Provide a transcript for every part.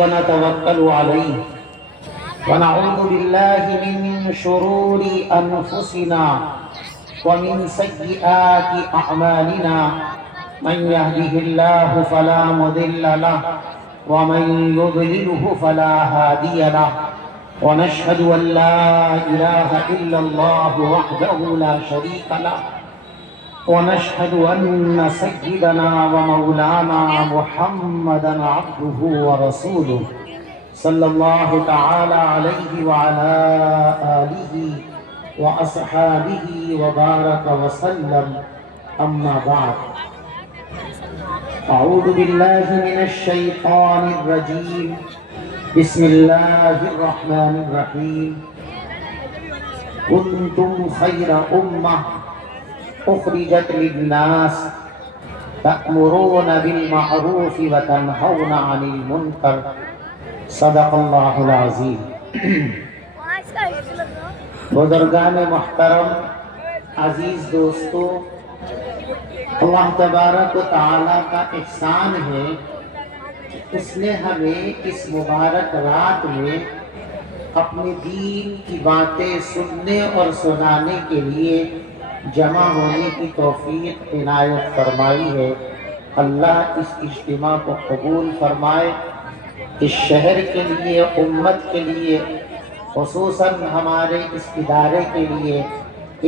ونتوكل عليه ونعوذ بالله من شرور أنفسنا ومن سيئات أعمالنا من يهده الله فلا مضل له ومن يضلله فلا هادي له ونشهد أن لا إله إلا الله وحده لا شريك له ونشهد أن سيدنا ومولانا محمدا عبده ورسوله صلى الله تعالى عليه وعلى آله وأصحابه وبارك وسلم أما بعد أعوذ بالله من الشيطان الرجيم بسم الله الرحمن الرحيم كنتم خير أمة أخرجت للناس تأمرون بالمعروف وتنهون عن المنكر صدق اللہ العظیم۔ بزرگان محترم، عزیز دوستو، اللہ تبارک و تعالیٰ کا احسان ہے، اس نے ہمیں اس مبارک رات میں اپنے دین کی باتیں سننے اور سنانے کے لیے جمع ہونے کی توفیق عنایت فرمائی ہے۔ اللہ اس اجتماع کو قبول فرمائے، اس شہر کے لیے، امت کے لیے، خصوصاً ہمارے اس ادارے کے لیے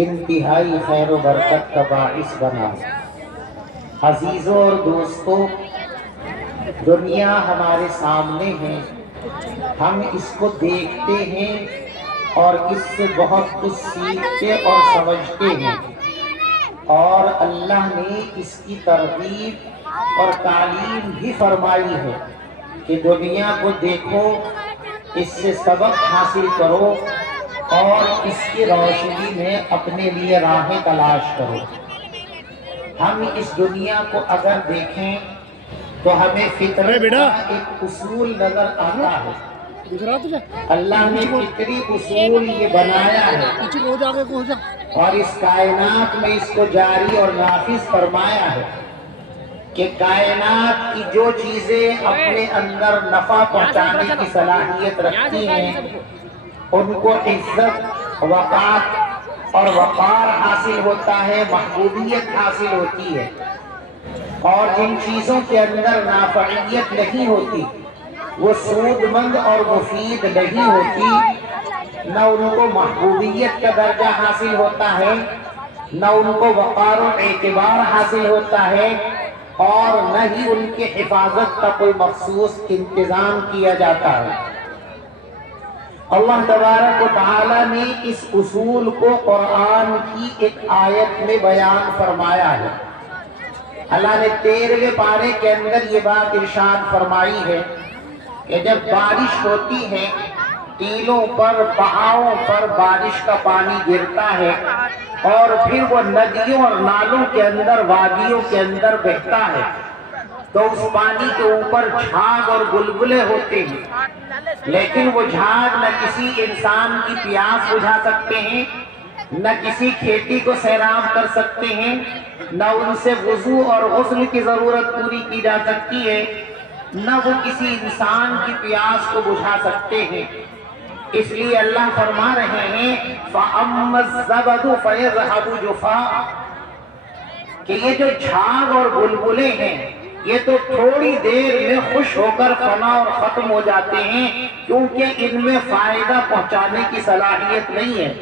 انتہائی خیر و برکت کا باعث بنا۔ عزیزوں اور دوستوں، دنیا ہمارے سامنے ہے، ہم اس کو دیکھتے ہیں اور اس سے بہت کچھ سیکھتے اور سمجھتے ہیں، اور اللہ نے اس کی ترغیب اور تعلیم بھی فرمائی ہے کہ دنیا کو دیکھو، اس سے سبق حاصل کرو اور اس کی روشنی میں اپنے لیے راہیں تلاش کرو۔ ہم اس دنیا کو اگر دیکھیں تو ہمیں فطرت کا ایک اصول نظر آتا ہے۔ اللہ نے فطری اصول یہ بنایا ہے اور اس کائنات میں اس کو جاری اور نافذ فرمایا ہے کہ کائنات کی جو چیزیں اپنے اندر نفع پہنچانے کی صلاحیت رکھتی ہیں ان کو عزت، وقار اور وقار حاصل ہوتا ہے، محبوبیت حاصل ہوتی ہے، اور جن چیزوں کے اندر نافعیت نہیں ہوتی، وہ سود مند اور مفید نہیں ہوتی، نہ ان کو محبوبیت کا درجہ حاصل ہوتا ہے، نہ ان کو وقار و اعتبار حاصل ہوتا ہے، اور نہ ہی ان کی حفاظت کا کوئی مخصوص انتظام کیا جاتا ہے۔ اللہ تبارک و تعالیٰ نے اس اصول کو قرآن کی ایک آیت میں بیان فرمایا ہے۔ اللہ نے 13ویں پارے کے اندر یہ بات ارشاد فرمائی ہے کہ جب بارش ہوتی ہے، ٹیلوں پر، پہاڑوں پر بارش کا پانی گرتا ہے اور پھر وہ ندیوں اور نالوں کے اندر، وادیوں کے اندر بہتا ہے، تو اس پانی کے اوپر جھاگ اور بلبلے ہوتے ہیں، لیکن وہ جھاگ نہ کسی انسان کی پیاس بجھا سکتے ہیں، نہ کسی کھیتی کو سیراب کر سکتے ہیں، نہ ان سے وضو اور غسل کی ضرورت پوری کی جا سکتی ہے، نہ وہ کسی انسان کی پیاس کو بجھا سکتے ہیں۔ اس لیے اللہ فرما رہے ہیں فَأَمَّا الزَّبَدُ فَيَذْهَبُ جُفَاءً، کہ یہ جو جھاگ اور بلبلے ہیں یہ تو تھوڑی دیر میں خوش ہو کر فنا اور ختم ہو جاتے ہیں، کیونکہ ان میں فائدہ پہنچانے کی صلاحیت نہیں ہے،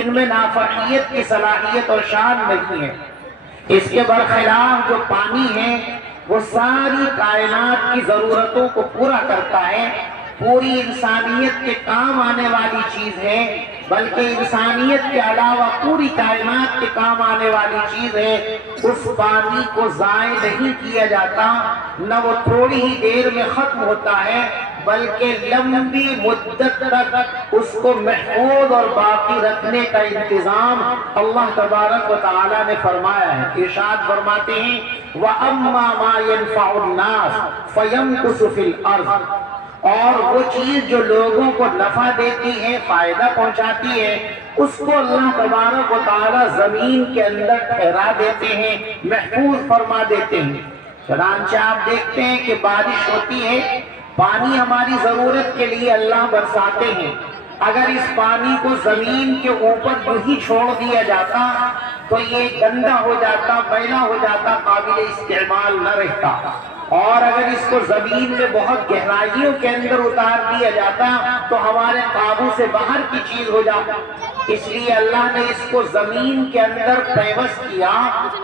ان میں نافعیت کی صلاحیت اور شان نہیں ہے۔ اس کے برخلاف جو پانی ہے وہ ساری کائنات کی ضرورتوں کو پورا کرتا ہے، پوری انسانیت کے کام آنے والی چیز ہے، بلکہ انسانیت کے علاوہ پوری کائنات کے کام آنے والی چیز ہے۔ اس پانی کو ضائع نہیں کیا جاتا، نہ وہ تھوڑی ہی دیر میں ختم ہوتا ہے، بلکہ لمبی مدت تک اس کو محفوظ اور باقی رکھنے کا انتظام اللہ تبارک و تعالیٰ نے فرمایا ہے۔ ارشاد فرماتے ہیں وَأَمَّا مَا يَنْفَعُ النَّاسَ فَيَمْكُثُ فِي الْأَرْضِ، اور وہ چیز جو لوگوں کو نفع دیتی ہے، فائدہ پہنچاتی ہے، اس کو اللہ تبارک و تعالیٰ زمین کے اندر ٹھہرا دیتے ہیں، محفوظ فرما دیتے ہیں۔ چنانچہ آپ دیکھتے ہیں کہ بارش ہوتی ہے پانی ہماری ضرورت کے لیے اللہ برساتے ہیں، اگر اس پانی کو زمین کے اوپر یوں ہی چھوڑ دیا جاتا تو یہ گندا ہو جاتا، میلا ہو جاتا، قابل استعمال نہ رہتا، اور اگر اس کو زمین میں بہت گہرائیوں کے اندر اتار دیا جاتا تو ہمارے قابو سے باہر کی چیز ہو جاتا۔ اس لیے اللہ نے اس کو زمین کے اندر پیوست کیا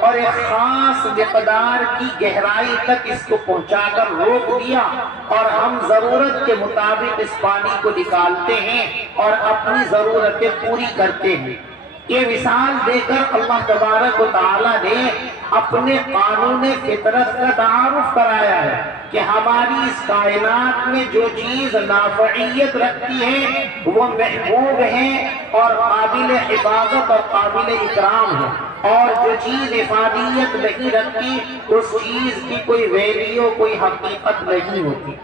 اور ایک خاص مقدار کی گہرائی تک اس کو پہنچا کر روک دیا، اور ہم ضرورت کے مطابق اس پانی کو نکالتے ہیں اور اپنی ضرورتیں پوری کرتے ہیں۔ یہ مثال دے کر اللہ تبارک و تعالیٰ نے اپنے قانون فطرت کا تعارف کرایا ہے کہ ہماری اس کائنات میں جو چیز نافعیت رکھتی ہے وہ محبوب ہے اور قابل حفاظت اور قابل اکرام ہے، اور جو چیز افادیت نہیں رکھتی اس چیز کی کوئی ویلیو، کوئی حقیقت نہیں ہوتی۔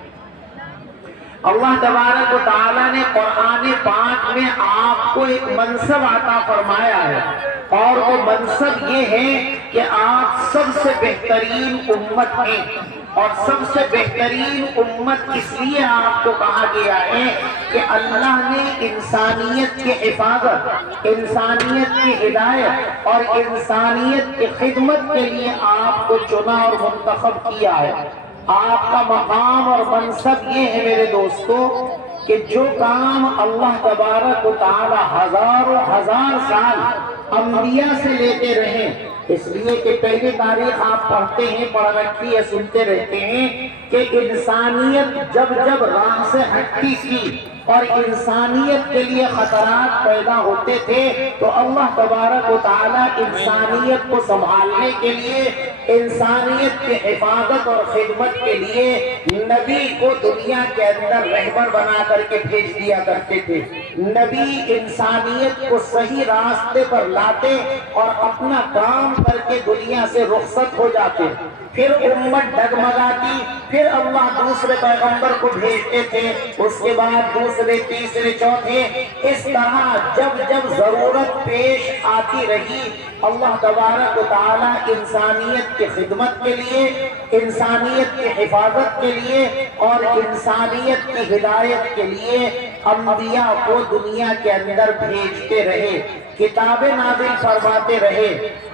اللہ تبارک و تعالیٰ نے قرآن پاک میں آپ کو ایک منصب عطا فرمایا ہے، اور وہ منصب یہ ہے کہ آپ سب سے بہترین امت ہیں، اور سب سے بہترین امت اس لیے آپ کو کہا گیا ہے کہ اللہ نے انسانیت کی حفاظت، انسانیت کی ہدایت اور انسانیت کی خدمت کے لیے آپ کو چنا اور منتخب کیا ہے۔ آپ کا مقام اور منصب یہ ہے میرے دوستو کہ جو کام اللہ تبارک و تعالی ہزاروں ہزار سال انبیاء سے لیتے رہے، اس لیے کہ پہلی تاریخ آپ پڑھتے ہیں، پڑھ رکھی ہے، سنتے رہتے ہیں کہ انسانیت جب جب راہ سے ہٹتی تھی اور انسانیت کے لیے خطرات پیدا ہوتے تھے تو اللہ تبارک و تعالیٰ انسانیت کو سنبھالنے کے لیے، انسانیت کی حفاظت اور خدمت کے لیے نبی کو دنیا کے اندر رہبر بنا کر کے بھیج دیا کرتے تھے۔ نبی انسانیت کو صحیح راستے پر لاتے اور اپنا کام کر کے دنیا سے رخصت ہو جاتے، پھر امت ڈگمگاتی، پھر اللہ دوسرے پیغمبر کو بھیجتے تھے، اس کے بعد دوسرے، تیسرے، چوتھے، اس طرح جب جب ضرورت پیش آتی رہی اللہ تبارک و تعالیٰ انسانیت کی خدمت کے لیے، انسانیت کی حفاظت کے لیے اور انسانیت کی ہدایت کے لیے انبیاء کو دنیا کے اندر بھیجتے رہے، کتابیں نازل فرماتے رہے۔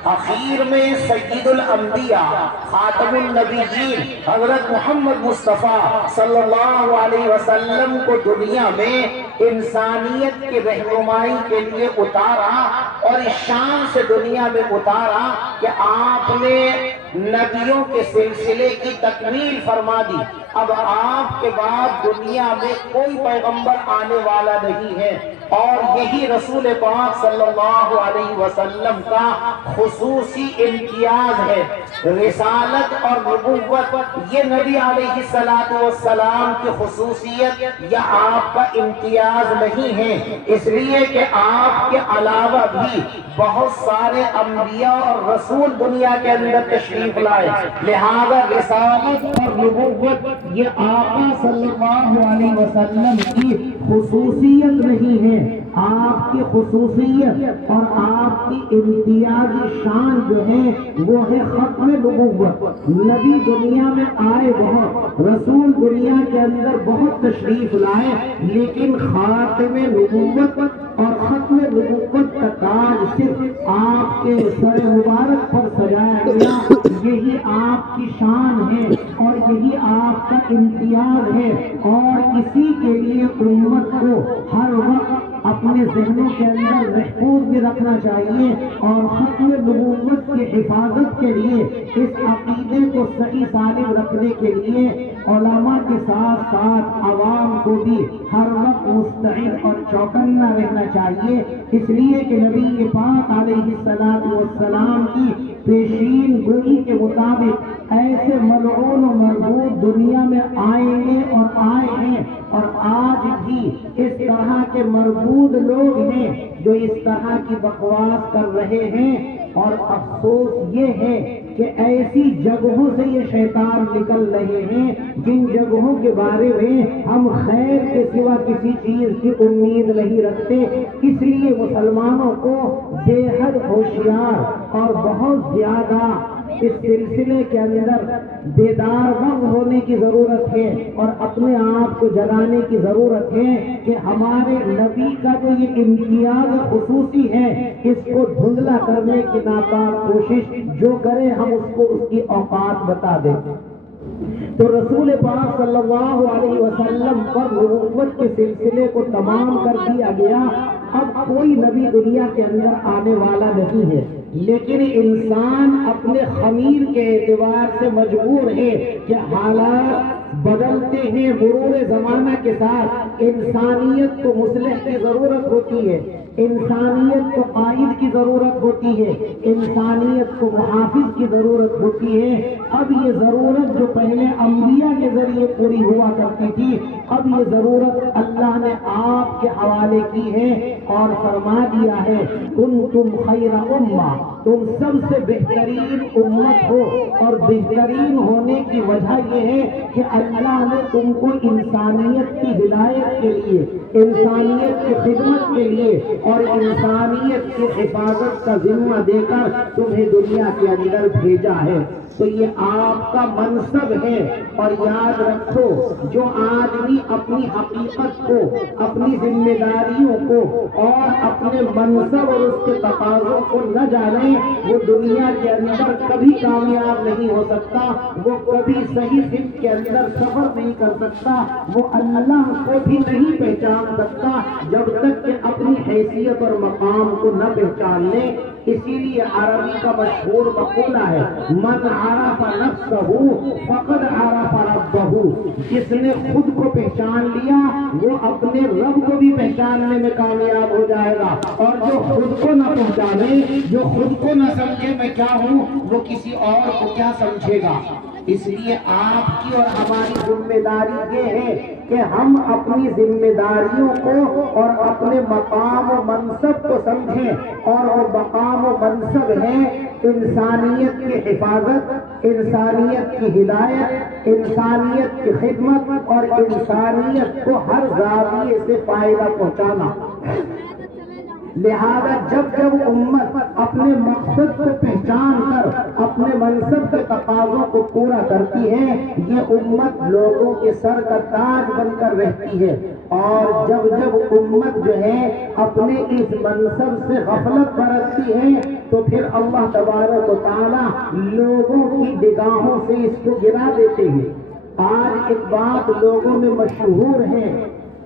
آخر میں سید الانبیاء، خاتم النبیین حضرت محمد مصطفیٰ صلی اللہ علیہ وسلم کو دنیا میں انسانیت کی رہنمائی کے لیے اتارا، اور اس شان سے دنیا میں اتارا کہ آپ نے نبیوں کے سلسلے کی تکمیل فرما دی۔ اب آپ کے بعد دنیا میں کوئی پیغمبر آنے والا نہیں ہے، اور یہی رسول پاک صلی اللہ علیہ وسلم کا خصوصی امتیاز ہے۔ رسالت اور نبوت یہ نبی علیہ السلام کی خصوصیت یا آپ کا امتیاز نہیں ہے، اس لیے کہ آپ کے علاوہ بھی بہت سارے انبیاء اور رسول دنیا کے اندر تشریف لائے، لہذا رسالت اور نبوت یہ آقا صلی اللہ علیہ وسلم کی خصوصیت نہیں ہے، آپ کی خصوصیت اور آپ کی امتیازی شان جو ہے وہ ہے ختم نبوت۔ نبی دنیا میں آئے بہت، رسول دنیا کے اندر بہت تشریف لائے، لیکن خاتم نبوت اور ختم نبوت کا تاج صرف آپ کے سر مبارک پر سجایا گیا، یہی آپ کی شان ہے اور یہی آپ کا امتیاز ہے، اور اسی کے لیے امت کو ہر وقت اپنے ذہنوں کے اندر محفوظ بھی رکھنا چاہیے، اور ختم نبوت کی حفاظت کے لیے اس عقیدے کو صحیح سالم رکھنے کے لیے علماء کے ساتھ ساتھ عوام کو بھی ہر وقت مستعد اور چوکنا رہنا چاہیے، اس لیے کہ نبی پاک علیہ السلام کی پیشین گوئی کے مطابق ایسے ملعون و مربوط دنیا میں آئیں گے اور آئے ہیں، اور آج بھی اس طرح کے مربوط لوگ ہیں جو اس طرح کی بکواس کر رہے ہیں، اور افسوس یہ ہے کہ ایسی جگہوں سے یہ شیطان نکل رہے ہیں جن جگہوں کے بارے میں ہم خیر کے سوا کسی چیز کی امید نہیں رکھتے، اس لیے مسلمانوں کو بے حد ہوشیار اور بہت زیادہ اس سلسلے کے اندر بیدار وقت ہونے کی ضرورت ہے اور اپنے آپ کو جگانے کی ضرورت ہے کہ ہمارے نبی کا جو یہ امتیاز خصوصی ہے اس کو دھندلا کرنے کی ناکام کوشش جو کرے ہم اس کو اس کی اوقات بتا دیں۔ تو رسول پاک صلی اللہ علیہ وسلم پر نبوت کے سلسلے کو تمام کر دیا گیا۔ اب کوئی نبی دنیا کے اندر آنے والا نہیں ہے، لیکن انسان اپنے خمیر کے اعتبار سے مجبور ہے کہ حالات بدلتے ہیں، مرور زمانہ کے ساتھ انسانیت کو مصلح کی ضرورت ہوتی ہے، انسانیت کو قائد کی ضرورت ہوتی ہے، انسانیت کو محافظ کی ضرورت ہوتی ہے۔ اب یہ ضرورت جو پہلے انبیاء کے ذریعے پوری ہوا کرتی تھی، اب یہ ضرورت اللہ نے آپ کے حوالے کی ہے اور فرما دیا ہے کنتم خیر امہ، تم سب سے بہترین امت ہو، اور بہترین ہونے کی وجہ یہ ہے کہ اللہ نے تم کو انسانیت کی ہدایت کے لیے، انسانیت کی خدمت کے لیے اور انسانیت کی حفاظت کا ذمہ دے کر تمہیں دنیا کے اندر بھیجا ہے۔ تو یہ آپ کا منصب ہے، اور یاد رکھو جو آدمی اپنی حقیقت کو، اپنی ذمہ داریوں کو اور اپنے منصب اور اس کے تقاضوں کو نہ جانے وہ دنیا کے اندر کبھی کامیاب نہیں ہو سکتا، وہ کبھی صحیح سمت کے اندر سفر نہیں کر سکتا، وہ اللہ کو بھی نہیں پہچان سکتا جب تک کہ اپنی حیثیت اور مقام کو نہ پہچان لے۔ اسی لیے عربی کا مشہور مقولہ ہے من عرف نفسہ فقد عرف ربہ، جس نے خود کو پہچان لیا وہ اپنے رب کو بھی پہچاننے میں کامیاب ہو جائے گا، اور جو خود کو نہ پہچانے، جو خود کو نہ سمجھے میں کیا ہوں، وہ کسی اور کو کیا سمجھے گا۔ اس لیے آپ کی اور ہماری ذمہ داری یہ ہے کہ ہم اپنی ذمہ داریوں کو اور اپنے مقام و منصب کو سمجھیں، اور وہ مقام و منصب ہے انسانیت کی حفاظت، انسانیت کی ہدایت، انسانیت کی خدمت اور انسانیت کو ہر زاویے سے فائدہ پہنچانا۔ لہذا جب جب امت اپنے مقصد کو پہچان کر اپنے منصب کے تقاضوں کو پورا کرتی ہے، یہ امت لوگوں کے سر کا تاج بن کر رہتی ہے، اور جب جب امت جو ہے اپنے اس منصب سے غفلت برتتی ہے تو پھر اللہ تبارک و تعالی لوگوں کی نگاہوں سے اس کو گرا دیتے ہیں۔ آج ایک بات لوگوں میں مشہور ہے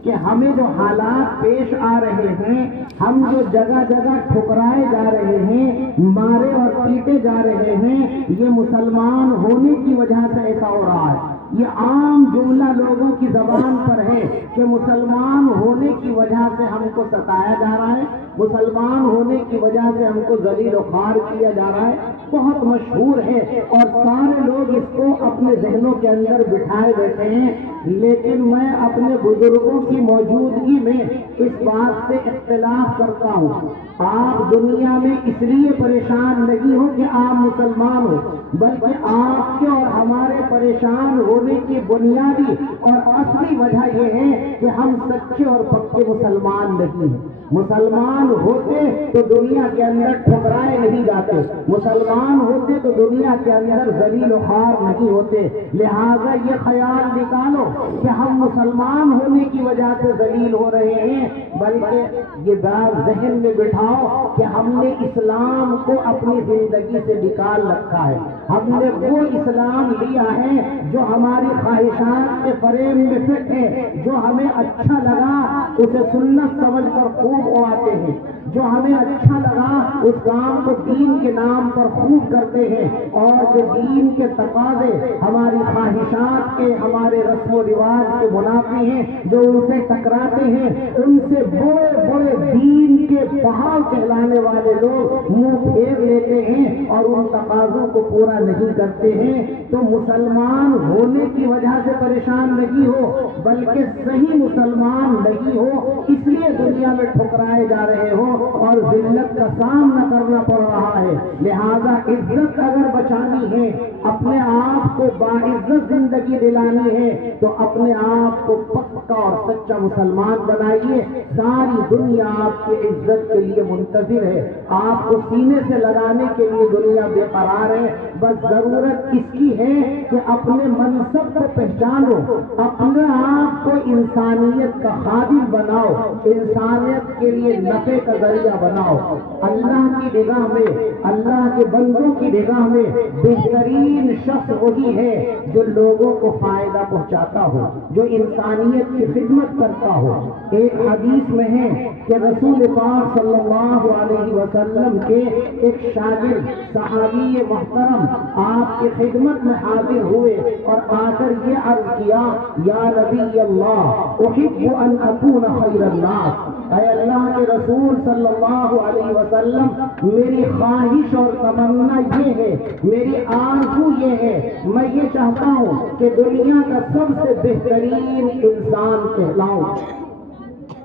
کہ ہمیں جو حالات پیش آ رہے ہیں، ہم جو جگہ جگہ ٹھکرائے جا رہے ہیں، مارے اور پیٹے جا رہے ہیں، یہ مسلمان ہونے کی وجہ سے ایسا ہو رہا ہے۔ یہ عام جملہ لوگوں کی زبان پر ہے کہ مسلمان ہونے کی وجہ سے ہم کو ستایا جا رہا ہے، مسلمان ہونے کی وجہ سے ہم کو ذلیل و خوار کیا جا رہا ہے، بہت مشہور ہے اور سارے لوگ اس کو اپنے ذہنوں کے اندر بٹھائے بیٹھے ہیں۔ لیکن میں اپنے بزرگوں کی موجودگی میں اس بات سے اختلاف کرتا ہوں۔ آپ دنیا میں اس لیے پریشان نہیں ہو کہ آپ مسلمان ہو، بلکہ آپ کے اور ہمارے پریشان ہونے کی بنیادی اور اصلی وجہ یہ ہے کہ ہم سچے اور پکے مسلمان نہیں ہیں۔ مسلمان ہوتے تو دنیا کے اندر ٹھکرائے نہیں جاتے، مسلمان ہوتے تو دنیا کے اندر ذلیل و خوار نہیں ہوتے۔ لہذا یہ خیال نکالو کہ ہم مسلمان ہونے کی وجہ سے ذلیل ہو رہے ہیں، بلکہ یہ بات ذہن میں بٹھاؤ کہ ہم نے اسلام کو اپنی زندگی سے نکال رکھا ہے، ہم نے وہ اسلام لیا ہے جو ہماری خواہشات کے فریم میں فٹ ہے، جو ہمیں اچھا لگا اسے سنت سمجھ کر خوب اڑاتے ہیں، جو ہمیں اچھا لگا اس کام کو دین کے نام پر خوب کرتے ہیں، اور جو دین کے تقاضے ہماری خواہشات کے، ہمارے رسم و رواج کے منافی ہیں، جو ان سے ٹکراتے ہیں، ان سے بڑے بڑے دین کے پہاڑ کہلانے والے لوگ منہ پھیر لیتے ہیں اور ان تقاضوں کو پورا نہیں کرتے ہیں۔ تو مسلمان ہونے کی وجہ سے پریشان نہیں ہو، بلکہ صحیح مسلمان نہیں ہو اس لیے دنیا میں ٹھکرائے جا رہے ہو اور ذلت کا سامنا کرنا پڑ رہا ہے۔ لہذا عزت اگر بچانی ہے، اپنے آپ کو باعزت زندگی دلانی ہے، تو اپنے آپ کو پکا اور سچا مسلمان بنائیے، ساری دنیا آپ کی عزت عزت کے لیے منتظر ہے، آپ کو سینے سے لگانے کے لیے دنیا بے قرار ہے۔ بس ضرورت اس کی ہے کہ اپنے منصب کو پہچانو، اپنے آپ کو انسانیت کا خادم بناؤ، انسانیت کے لیے نفع کا ذریعہ بناؤ۔ اللہ کی نگاہ میں، اللہ کے بندوں کی نگاہ میں بہترین شخص وہی ہے جو لوگوں کو فائدہ پہنچاتا ہو، جو انسانیت کی خدمت کرتا ہو۔ ایک حدیث میں ہے کہ رسول پاک صلی اللہ علیہ وسلم کے ایک شاگرد صحابی محترم آپ کی خدمت میں حاضر ہوئے اور آ کر یہ عرض کیا، یا نبی اللہ احب ان اکون خیر الناس، اے اللہ کے رسول صلی اللہ علیہ وسلم، میری خواہش اور تمنا یہ ہے، میری آرزو یہ ہے، میں یہ چاہتا ہوں کہ دنیا کا سب سے بہترین انسان کہلاؤں۔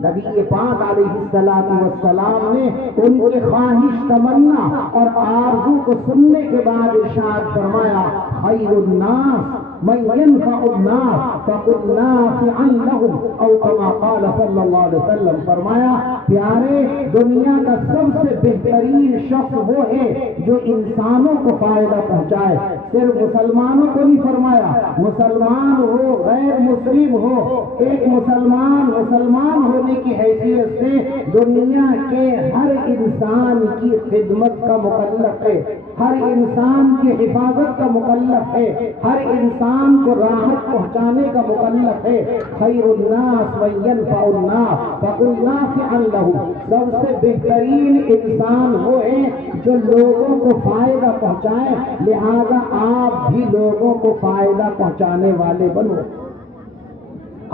نبی پاک علیہ السلام نے ان کی خواہش، تمنا اور آرزو کو سننے کے بعد ارشاد فرمایا، خیر الناس من ينفع الناس فقل نافعا لهم، او كما قال صلی اللہ علیہ وسلم، فرمایا پیارے دنیا کا سب سے بہترین شخص وہ ہے جو انسانوں کو فائدہ پہنچائے۔ صرف مسلمانوں کو نہیں فرمایا، مسلمان ہو غیر مسلم ہو، ایک مسلمان ہونے کی حیثیت سے دنیا کے ہر انسان کی خدمت کا مکلف ہے، ہر انسان کی حفاظت کا مکلف ہے، ہر انسان کو راحت پہنچانے کا مکلف ہے۔ خیر الناس من ينفع الناس فقل نافعا له، سب سے بہترین انسان وہ ہے جو لوگوں کو فائدہ پہنچائے، لہذا آپ بھی لوگوں کو فائدہ پہنچانے والے بنو۔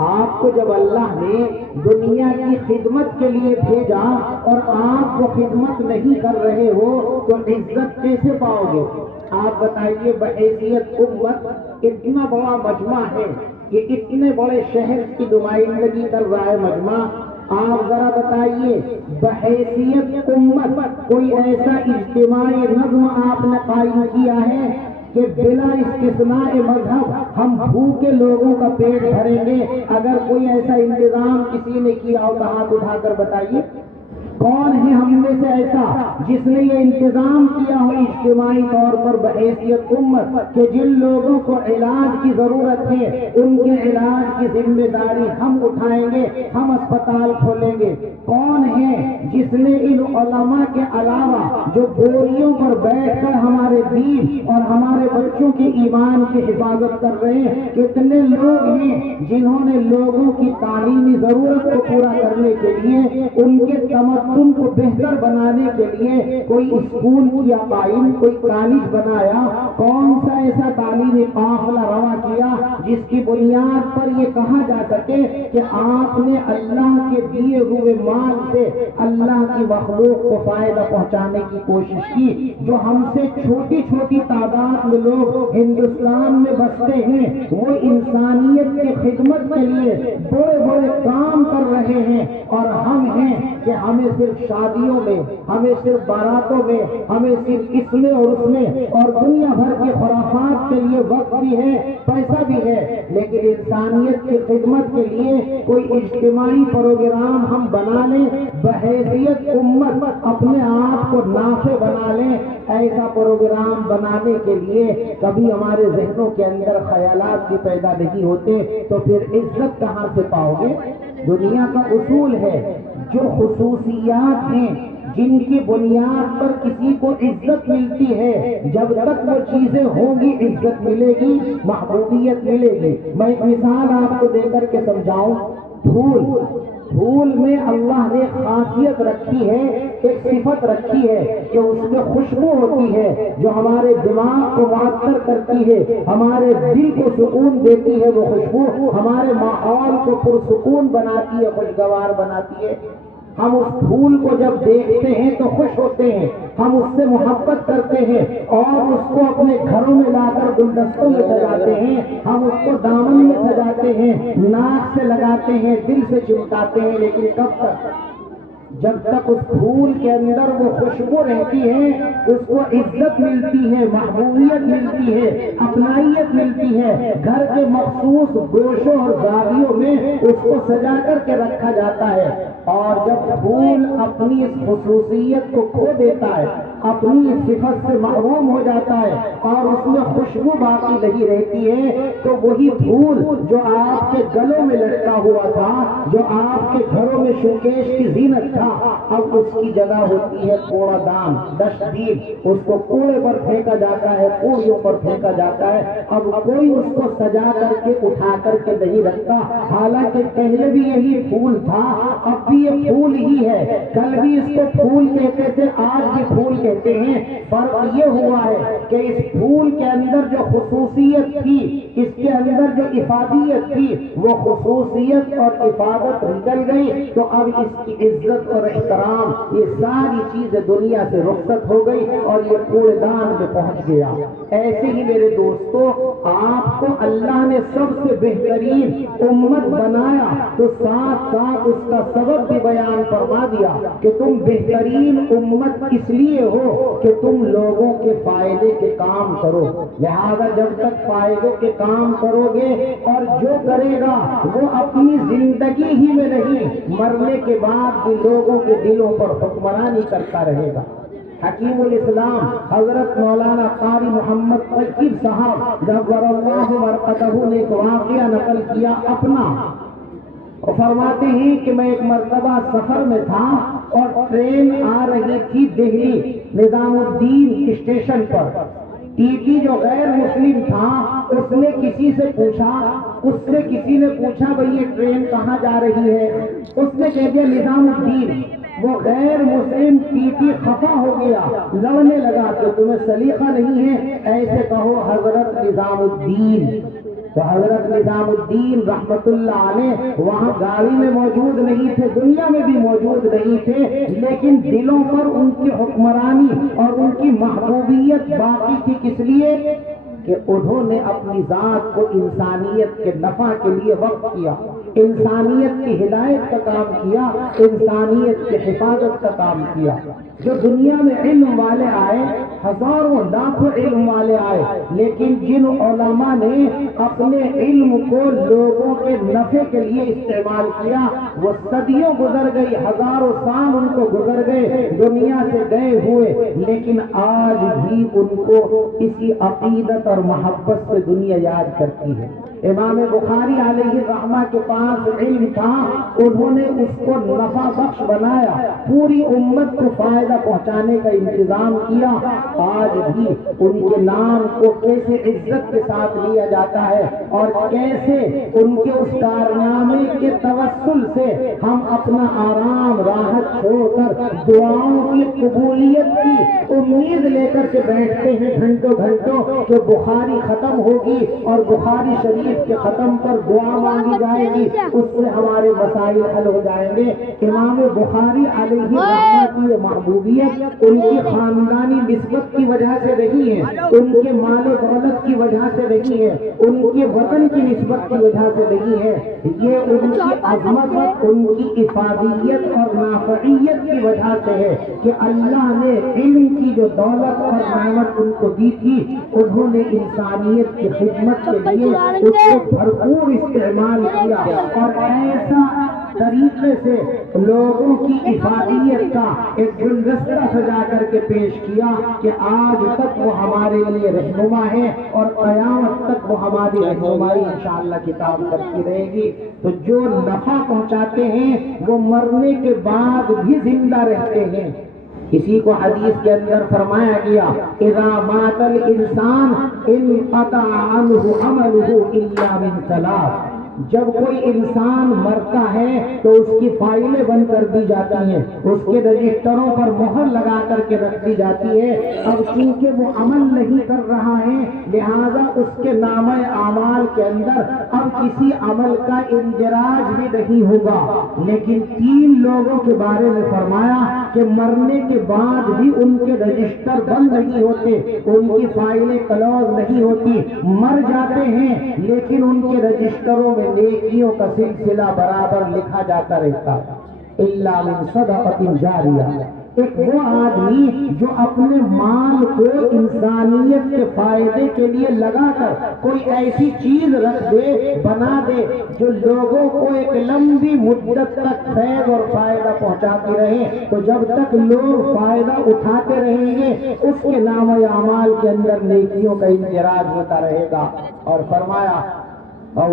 آپ کو جب اللہ نے دنیا کی خدمت کے لیے بھیجا اور آپ وہ خدمت نہیں کر رہے ہو تو عزت کیسے پاؤ گے؟ آپ بتائیے، بحیثیت امت اتنا بڑا مجمع ہے کہ اتنے بڑے شہر کی نمائندگی کر رہا ہے مجمع، آپ ذرا بتائیے بحیثیت امت کوئی ایسا اجتماعی نظم آپ نے قائم کیا ہے کہ بلا استثناء مذہب ہم بھوکے لوگوں کا پیٹ بھریں گے؟ اگر کوئی ایسا انتظام کسی نے کیا ہو تو ہاتھ اٹھا کر بتائیے، کون ہے ہم میں سے ایسا جس نے یہ انتظام کیا ہو اجتماعی طور پر بحیثیت امت کہ جن لوگوں کو علاج کی ضرورت ہے ان کے علاج کی ذمہ داری ہم اٹھائیں گے، ہم اسپتال کھولیں گے؟ کون ہے جس نے ان علماء کے علاوہ جو بوریوں پر بیٹھ کر ہمارے دین اور ہمارے بچوں کے ایمان کی حفاظت کر رہے ہیں؟ کتنے لوگ ہیں جنہوں نے لوگوں کی تعلیمی ضرورت کو پورا کرنے کے لیے، ان کے تمدن کو بہتر بنانے کے لیے کوئی اسکول کیا قائم، کوئی کالج بنایا؟ کون سا ایسا تعلیمی قافلہ رواں کیا جس کی بنیاد پر یہ کہا جا سکے کہ آپ نے اللہ کے دیے ہوئے مال سے اللہ کی مخلوق کو فائدہ پہنچانے کی کوشش کی؟ جو ہم سے چھوٹی چھوٹی تعداد میں لوگ ہندوستان میں بستے ہیں وہ انسانیت کی خدمت کے لیے بڑے بڑے کام کر رہے ہیں، اور ہم ہیں کہ ہمیں صرف شادیوں میں، ہمیں صرف باراتوں میں، ہمیں صرف اس میں اور اس میں اور دنیا بھر کے خرافات کے لیے وقت بھی ہے، پیسہ بھی ہے، لیکن انسانیت کی خدمت کے لیے کوئی اجتماعی پروگرام ہم بنا لیں، بحیثیت امت اپنے آپ کو نافع بنا لیں، ایسا پروگرام بنانے کے لیے کبھی ہمارے ذہنوں کے اندر خیالات بھی پیدا نہیں ہوتے، تو پھر عزت کہاں سے پاؤ گے؟ دنیا کا اصول ہے جو خصوصیات ہیں جن کی بنیاد پر کسی کو عزت ملتی ہے، جب تک وہ چیزیں ہوں گی عزت ملے گی، محبوبیت ملے گی۔ میں ایک مثال آپ کو دے کر کے سمجھاؤں، پھول میں اللہ نے خاصیت رکھی ہے، ایک صفت رکھی ہے کہ اس میں خوشبو ہوتی ہے جو ہمارے دماغ کو معطر کرتی ہے، ہمارے دل کو سکون دیتی ہے، وہ خوشبو ہمارے ماحول کو پرسکون بناتی ہے، خوشگوار بناتی ہے۔ ہم اس پھول کو جب دیکھتے ہیں تو خوش ہوتے ہیں، ہم اس سے محبت کرتے ہیں اور اس کو اپنے گھروں میں لا کر گلدستوں میں سجاتے ہیں، ہم اس کو دامن میں سجاتے ہیں، ناک سے لگاتے ہیں، دل سے چمٹاتے ہیں، لیکن کب تک؟ جب تک اس پھول کے اندر وہ خوشبو رہتی ہے، اس کو عزت ملتی ہے، محبوبیت ملتی ہے، اپنائیت ملتی ہے۔ گھر کے مخصوص گوشوں اور زاویوں میں اس کو سجا کر کے رکھا جاتا ہے، اور جب پھول اپنی اس خصوصیت کو کھو دیتا ہے، اپنی صفت سے محروم ہو جاتا ہے اور اس میں خوشبو باقی نہیں رہتی ہے، تو وہی پھول جو آپ کے گلوں میں لٹکا ہوا تھا، جو آپ کے گھروں میں شوکیش کی زینت تھا، اب اس کی جگہ ہوتی ہے کوڑا دان، ڈسٹ بین، اس کو کوڑے پر پھینکا جاتا ہے، کوڑیوں پر پھینکا جاتا ہے۔ اب کوئی اس کو سجا کر کے اٹھا کر کے نہیں رکھتا، حالانکہ پہلے بھی یہی پھول تھا، اب بھی یہ پھول ہی ہے، کل بھی اس کو پھول کہتے تھے، آج بھی پھول کہتے ہیں۔ فرق یہ ہوا ہے کہ اس پھول کے اندر جو خصوصیت تھی، اس کے اندر جو افادیت تھی، وہ خصوصیت اور افادت نکل گئی، تو اب اس کی عزت اور احترام، یہ ساری چیزیں دنیا سے رخصت ہو گئی اور یہ کوڑے دان میں پہنچ گیا۔ ایسے ہی میرے دوستو، آپ کو اللہ نے سب سے بہترین امت بنایا تو ساتھ ساتھ اس کا سبب بھی بیان فرما دیا کہ تم بہترین امت اس لیے ہو کہ تم لوگوں کے فائدے کے کام کرو، لہذا جب تک فائدوں کے کام کرو گے، اور جو کرے گا وہ اپنی زندگی ہی میں نہیں، مرنے کے بعد بھی لوگوں کے دلوں پر حکمرانی کرتا رہے گا۔ حکیم الاسلام حضرت مولانا قاری محمد طیب صاحب نور اللہ مرقدہ نے ایک واقعہ نقل کیا اپنا، اور فرماتے ہیں کہ میں ایک مرتبہ سفر میں تھا اور ٹرین آ رہی تھی دہلی نظام الدین اسٹیشن پر۔ ٹی ٹی جو غیر مسلم تھا، اس نے کسی سے پوچھا، اس سے کسی نے پوچھا بھئی یہ ٹرین کہاں جا رہی ہے؟ اس نے کہہ دیا نظام الدین۔ وہ غیر مسلم ٹی ٹی خفا ہو گیا، لڑنے لگا کہ تمہیں سلیقہ نہیں ہے، ایسے کہو حضرت نظام الدین۔ تو حضرت نظام الدین رحمت اللہ علیہ وہاں گاڑی میں موجود نہیں تھے، دنیا میں بھی موجود نہیں تھے، لیکن دلوں پر ان کی حکمرانی اور ان کی محبوبیت باقی تھی۔ کس لیے؟ کہ انہوں نے اپنی ذات کو انسانیت کے نفع کے لیے وقف کیا، انسانیت کی ہدایت کا کام کیا، انسانیت کی حفاظت کا کام کیا۔ جو دنیا میں علم والے آئے، ہزاروں لاکھوں علم والے آئے، لیکن جن علماء نے اپنے علم کو لوگوں کے نفع کے لیے استعمال کیا، وہ صدیوں گزر گئی، ہزاروں سال ان کو گزر گئے، دنیا سے گئے ہوئے، لیکن آج بھی ان کو اسی عقیدت اور محبت سے دنیا یاد کرتی ہے۔ امام بخاری علیہ الرحمہ کے پاس علم تھا، انہوں نے اس کو نفع بخش بنایا، پوری امت کو فائدہ پہنچانے کا انتظام کیا۔ آج بھی ان کے نام کو کیسے عزت کے ساتھ لیا جاتا ہے، اور کیسے ان کے اس کارنامے کے توسل سے ہم اپنا آرام راحت چھوڑ کر دعاؤں کی قبولیت کی امید لے کر کے بیٹھتے ہیں گھنٹوں گھنٹوں کہ بخاری ختم ہوگی اور بخاری شریف کے ختم پر دعا مانگی جائے گی، اس سے ہمارے مسائل حل ہو جائیں گے۔ امام بخاری علیہ الرحمہ کی یہ محبوبیت ان کی خاندانی نسبت کی وجہ سے نہیں ہے، ان کے مال و دولت کی وجہ سے نہیں ہے، ان کے وطن کی نسبت کی وجہ سے نہیں ہے، یہ ان کی عظمت، ان کی افادیت اور نافعیت کی وجہ سے ہے کہ اللہ نے علم کی جو دولت اور نعمت ان کو دی تھی، انہوں نے انسانیت کی خدمت کے لیے اس کو بھرپور استعمال کیا، اور ایسا طریقے سے لوگوں کی افادیت کا ایک گلدستہ سجا کر کے پیش کیا کہ آج تک وہ ہمارے لیے رہنما ہے اور قیامت تک وہ ہماری رہنمائی انشاءاللہ کتاب کرتی رہے گی۔ تو جو نفع پہنچاتے ہیں وہ مرنے کے بعد بھی زندہ رہتے ہیں۔ اسی کو حدیث کے اندر فرمایا گیا اذا مات الانسان انقطع عنہ عملہ الا من ثلاث، جب کوئی انسان مرتا ہے تو اس کی فائلیں بند کر دی جاتی ہیں، اس کے رجسٹروں پر مہر لگا کر کے رکھ دی جاتی ہے۔ اب چونکہ وہ عمل نہیں کر رہا ہے، لہذا اس کے نامہ اعمال کے اندر اب کسی عمل کا اندراج بھی نہیں ہوگا۔ لیکن 3 لوگوں کے بارے میں فرمایا کہ مرنے کے بعد بھی ان کے رجسٹر بند نہیں ہوتے، ان کی فائلیں کلوز نہیں ہوتی، مر جاتے ہیں لیکن ان کے رجسٹروں میں نیکیوں کا سلسلہ برابر لکھا جاتا رہتا ہے۔ الا من صدقۃ جاریہ، ایک وہ آدمی جو اپنے مال کو انسانیت کے فائدے کے لیے لگا کر کوئی ایسی چیز رکھ دے، بنا دے جو لوگوں کو ایک لمبی مدت تک فیض اور فائدہ پہنچاتی رہے، تو جب تک لوگ فائدہ اٹھاتے رہیں گے اس کے نام اعمال کے اندر نیکیوں کا اندراج ہوتا رہے گا۔ اور فرمایا اور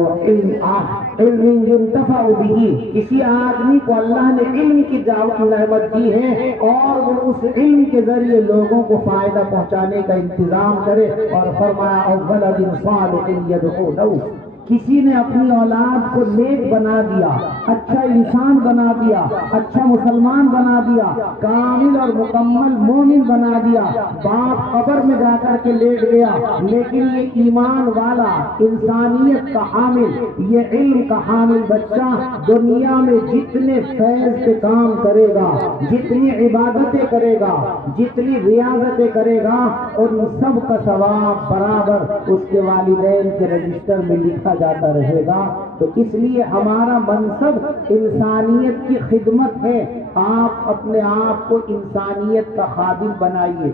علم ينتفع به، کسی آدمی کو اللہ نے علم کی نعمت دی ہے اور وہ اس علم کے ذریعے لوگوں کو فائدہ پہنچانے کا انتظام کرے، اور فرمایا او ولد صالح يدعو له، کسی نے اپنی اولاد کو نیک بنا دیا، اچھا انسان بنا دیا، اچھا مسلمان بنا دیا، کامل اور مکمل مومن بنا دیا، باپ قبر میں جا کر کے لیٹ گیا لیکن یہ ایمان والا، انسانیت کا حامل، یہ علم کا حامل بچہ دنیا میں جتنے فیض کے کام کرے گا، جتنی عبادتیں کرے گا، جتنی ریاضتیں کرے گا، ان سب کا ثواب برابر اس کے والدین کے رجسٹر میں لکھا جاتا رہے گا۔ تو اس لیے ہمارا منصب انسانیت کی خدمت ہے۔ آپ اپنے آپ کو انسانیت کا خادم بنائیے،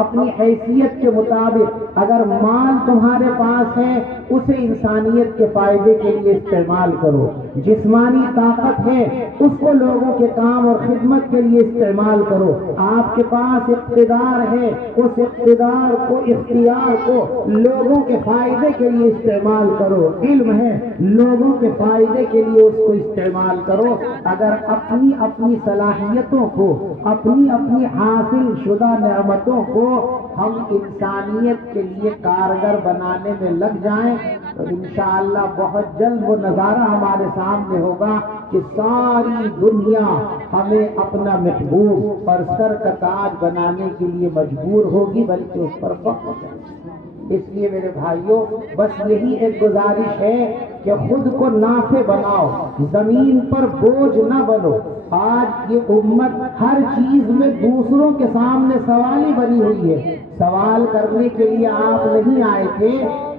اپنی حیثیت کے مطابق۔ اگر مال تمہارے پاس ہے اسے انسانیت کے فائدے کے لیے استعمال کرو، جسمانی طاقت ہے اس کو لوگوں کے کام اور خدمت کے لیے استعمال کرو، آپ کے پاس اقتدار ہے اس اقتدار کو، اختیار کو لوگوں کے فائدے کے لیے استعمال کرو، علم ہے لوگوں کے فائدے کے لیے اس کو استعمال کرو۔ اگر اپنی اپنی صلاحیتوں کو، اپنی اپنی حاصل شدہ نعمتوں کو ہم انسانیت کے لیے کارگر بنانے میں لگ جائیں تو انشاءاللہ بہت جلد وہ نظارہ ہمارے سامنے ہوگا کہ ساری دنیا ہمیں اپنا محبوب اور سر کا تاج بنانے کے لیے مجبور ہوگی، بلکہ اس پر فخر کرے۔ اس لیے میرے بھائیوں بس یہی ایک گزارش ہے کہ خود کو نافع بناؤ، زمین پر بوجھ نہ بنو۔ آج یہ امت ہر چیز میں دوسروں کے سامنے سوالی بنی ہوئی ہے۔ سوال کرنے کے لیے آپ نہیں آئے تھے،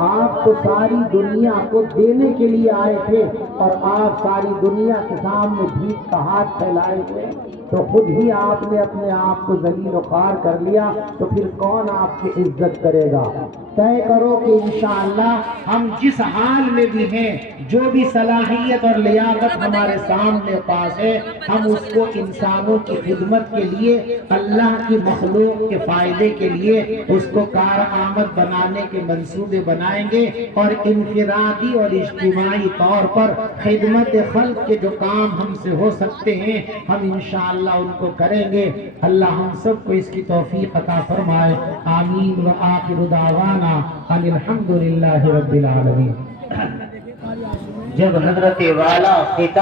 آپ تو ساری دنیا کو دینے کے لیے آئے تھے، اور آپ ساری دنیا کے سامنے بھیک کا ہاتھ پھیلائے ہوئے، تو خود ہی آپ نے اپنے آپ کو ذلیل و خوار کر لیا، تو پھر کون آپ کی عزت کرے گا؟ طے کرو کہ انشاءاللہ ہم جس حال میں بھی ہیں، جو بھی صلاحیت اور لیاقت ہمارے سامنے پاس ہے، ہم اس کو انسانوں کی خدمت کے لیے، اللہ کی مخلوق کے فائدے کے لیے اس کو کارآمد بنانے کے منصوبے بنائیں گے، اور انفرادی اور اجتماعی طور پر خدمت خلق کے جو کام ہم سے ہو سکتے ہیں ہم انشاءاللہ ان کو کریں گے۔ اللہ ہم سب کو اس کی توفیق عطا فرمائے، آمین و آخر دعوانا ان الحمدللہ رب العالمین۔ جب حضرت والا خطاب